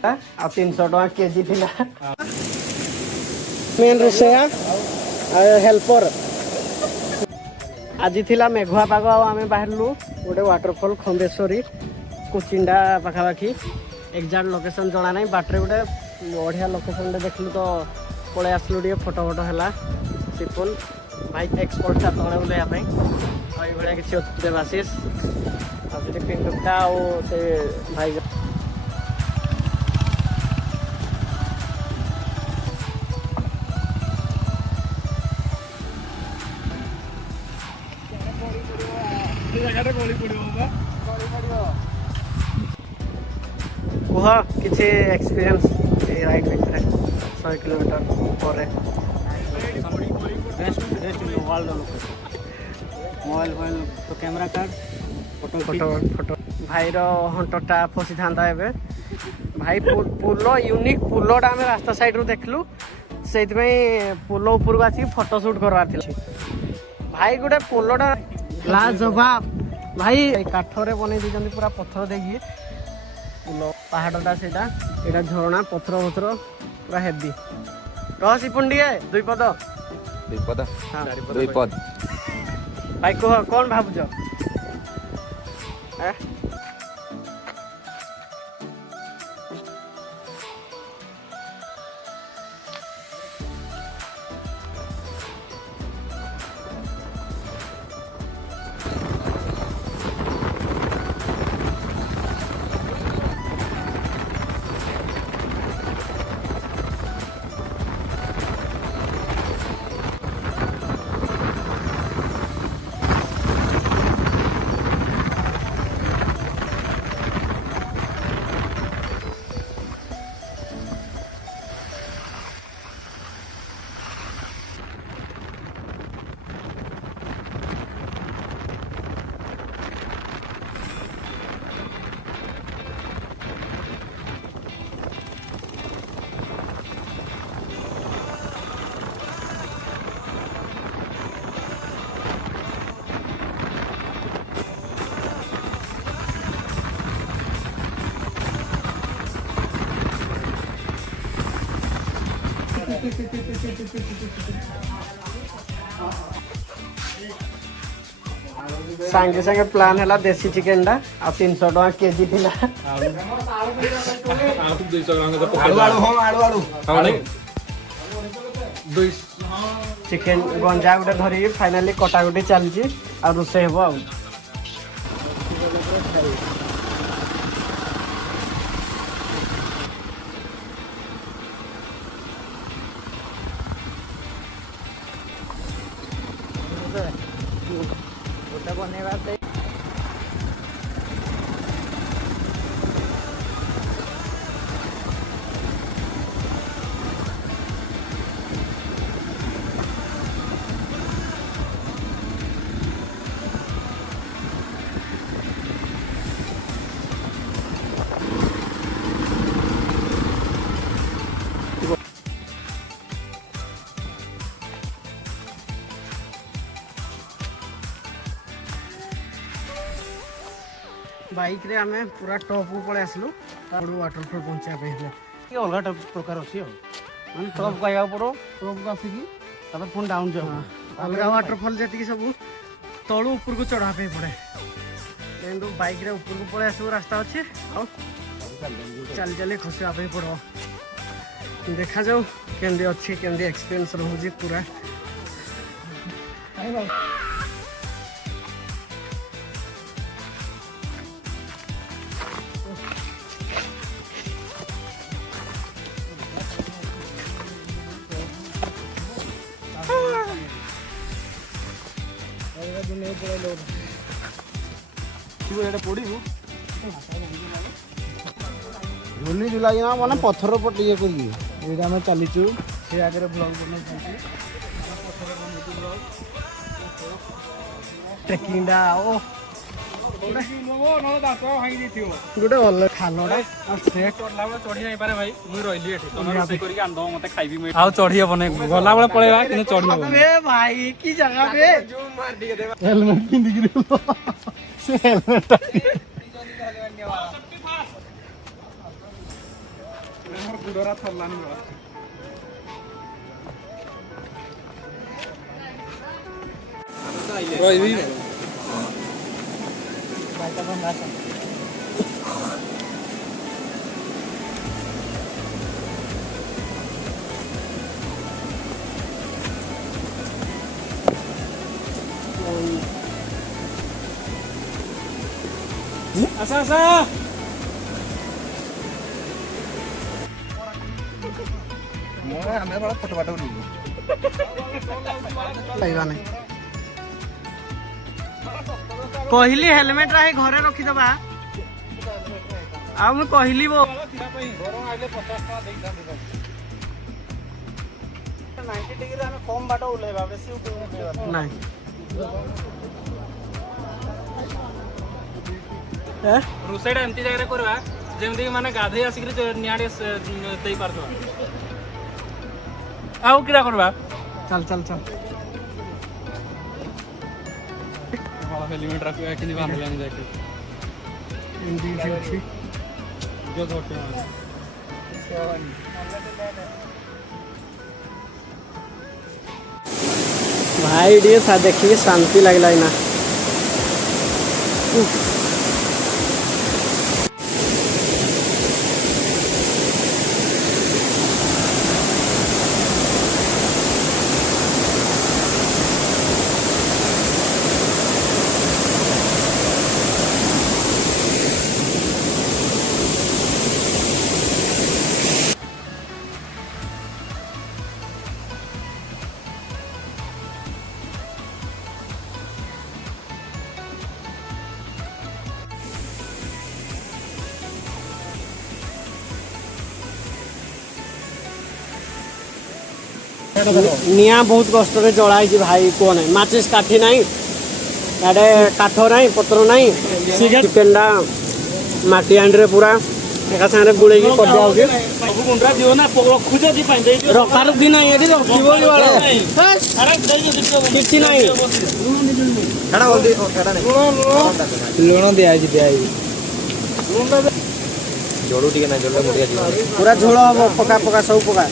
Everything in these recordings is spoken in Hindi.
आ 300 टका केजी थिला मेन रोषेया हेल्पर आज थिला मेघुआ पाग आम बाहरलु गोटे waterfall Khandeshwari Kuchinda पाखापाखि exact location जना ना बाटर गोटे बढ़िया लोकेशन देखलु तो पलि आसलु टे फोटो फोटो है सिपुल भाई एक्सपोर्ट तले बुलाइवाई भाई किसी देवाशीष आगे पिंटुका से भाई कुह किसी एक्सपीरियंस राइड भितर 100 किलोमीटर पर मोबाइल तो कैमरा कार्ड फोटो फोटो भाई हंटटा फसी था भाई पुल यूनिक पुलटा आम रास्ता साइड रू देखलु से पुल उपरको आसिक फोटो शूट करवार भाई गोटे पुलटा लाजवाब भाई काठरे बन पूरा पत्थर देखिए पुल पहाड़टा से झरणा पत्थर पत्थर पूरा हेवी रह सिपुन टे दुईपद भाई कह कौन भावुच सांगे सांगे प्लान है देसी चिकेन टा आ 300 टका केजी थिला चिकेन गंजा गोटे धरी फाइनाली कटाकटी चलती आ रोषे हे आ बाइक रे आमे पूरा टॉप को पळे आसलु वाटरफॉल पहुंचा पे अलग टाइप प्रकार अच्छी माने टॉप गया पड़ो टॉप को आसिकी तब फोन डाउन जाओ अलग वाटरफॉल जति सब तळु ऊपर को चढ़ा पे पड़े एंड बाइक रे ऊपर को पळे आसु रास्ता अच्छे आ चल चले खसवा पे पड़ो देखा जाओ केंदे अच्छी केंदे एक्सपीरियंस रहउजी पूरा आई भाई झुली झुला माने पत्थर पट ये कर चलीचु से आगे ब्लॉग बना ट्रेकिंग गोटे भल खानटा चढ़ी नहीं पारे भाई मुझे रही चढ़ी हे गला बेले पलैबा कि चढ़ी भाई की जगह पे हेलमेट पिंधिक से हेलमेट ଗୋଡରା ଥରିଲାନି ରହିବି ଭାଇଟା ଭଙ୍ଗା ଆସ ଆସ ଆମେ ବଡ଼ ଫଟୋ ଫଟୋ ଉଠେଇବୁ ପାଇବା ନାହିଁ କହିଲି ହେଲମେଟ ରା ଘରେ ରଖିଦବା ଆଉ ମୁଁ କହିଲି ବୋ 90 डिग्री ଆମେ କମ ବାଟ ଉଲେଇବା ବେଶୀ ଉଲେଇବା ନାହିଁ ରୋଷେଇଟା ଏମିତି ଜାଗାରେ କରିବା ଯେମିତି ମାନେ ଗାଧେଇ ଆସିକି ନିଆଡେ ଦେଇ ପାରୁଥିବା ଆଉ କିରା କରିବା चल चल चल हेलमेट रखिए कि बांध लेंगे जाके हिंदी से जो धोते हैं भाई ये सा देखिए शांति लगला ना निया बहुत कष्ट जलाई भाई कौन है माचिस काठी ना इे काठ ना पत्र ना चिकेनटा माटी हांडी पूरा एका सागे गुड़े रखार दिन किसी ना लुण दिया जोड़ू टे ना जोड़ पूरा झोल हम पका पका सब पका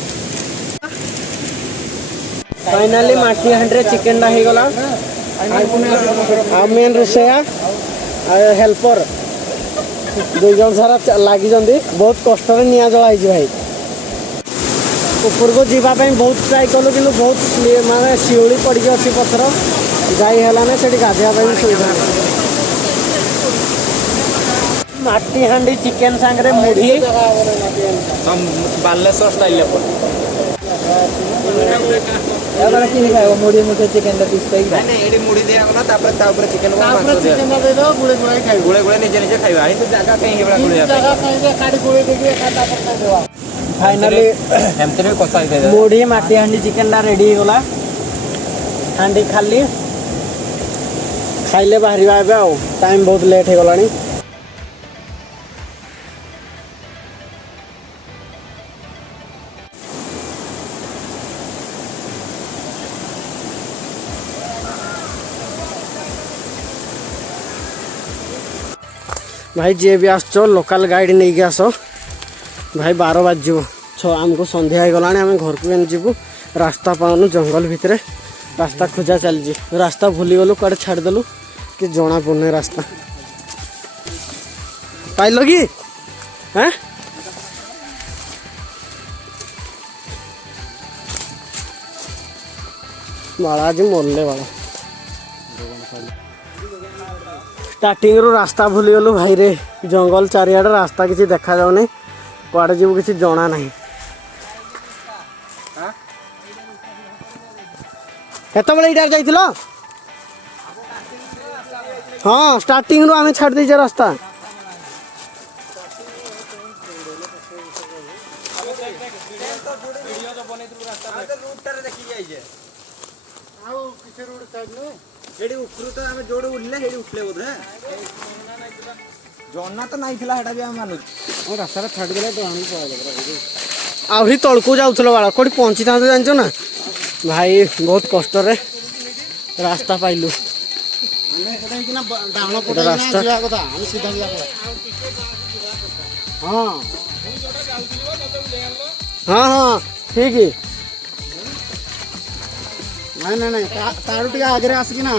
फाइनाली माटी हांडी चिकेन हो गला मेन रोसैया हेल्पर दुई जन सारा लगी बहुत कष्ट निया जलाई भाई ऊपर को जावाई बहुत ट्राए कलु कि बहुत माने शिउली पड़ी अच्छी पथर जाना से गाधेवाई सुविधा माटी हांडी चिकेन सांगे मुढ़ी Baleshwar style मुढ़ी Muthe chicken piece मुड़ी दिया चिकेन गुड़े गुड़े निजे निजे खाइबा जगह कहीं फाइनली मुढ़ी माटी हांडी चिकेन रेडी गला हांडी खाली खाइले बाहर टाइम बहुत लेट हो गला भाई जी भी आस लोकल गाइड नहीं कि आस भाई 12 बाज आमको संध्या हो गला आम घर को जीवु रास्ता पाऊनु जंगल भितर रास्ता खोजा चलजी रास्ता भूली गलु कड़े छाड़देलु कि जना पड़े रास्ता पाइल कि हाँ बाला आज मरले बाला स्टार्टिंग रू रास्ता भूली गलु भाई रे जंगल चारिआडे रास्ता किसी देखा जाऊनी कुआडे जीवु किसी जना नहीं एत बड़े इटार जाइथिलो हाँ स्टार्टिंग रू आमे छाड़ देजे रास्ता हेडी उपरु तो आमे जोड़ उठले हेडी उठले बोधे जन्ना तो नहीं थिला हेटा भी हम मानु ओ रास्ता रे छाड़ देले तो हम पळा आहुरी तळकू जाउथलो बाळा कोठी पहुंची था जानछो ना भाई बहुत कष्ट रे रास्ता पाइलु रास्ता हाँ हाँ हाँ ठीक है ନାଇଁ ନାଇଁ ନାଇଁ ତାଠୁ ଟିକେ ଆଗରେ ଆସିକି ନା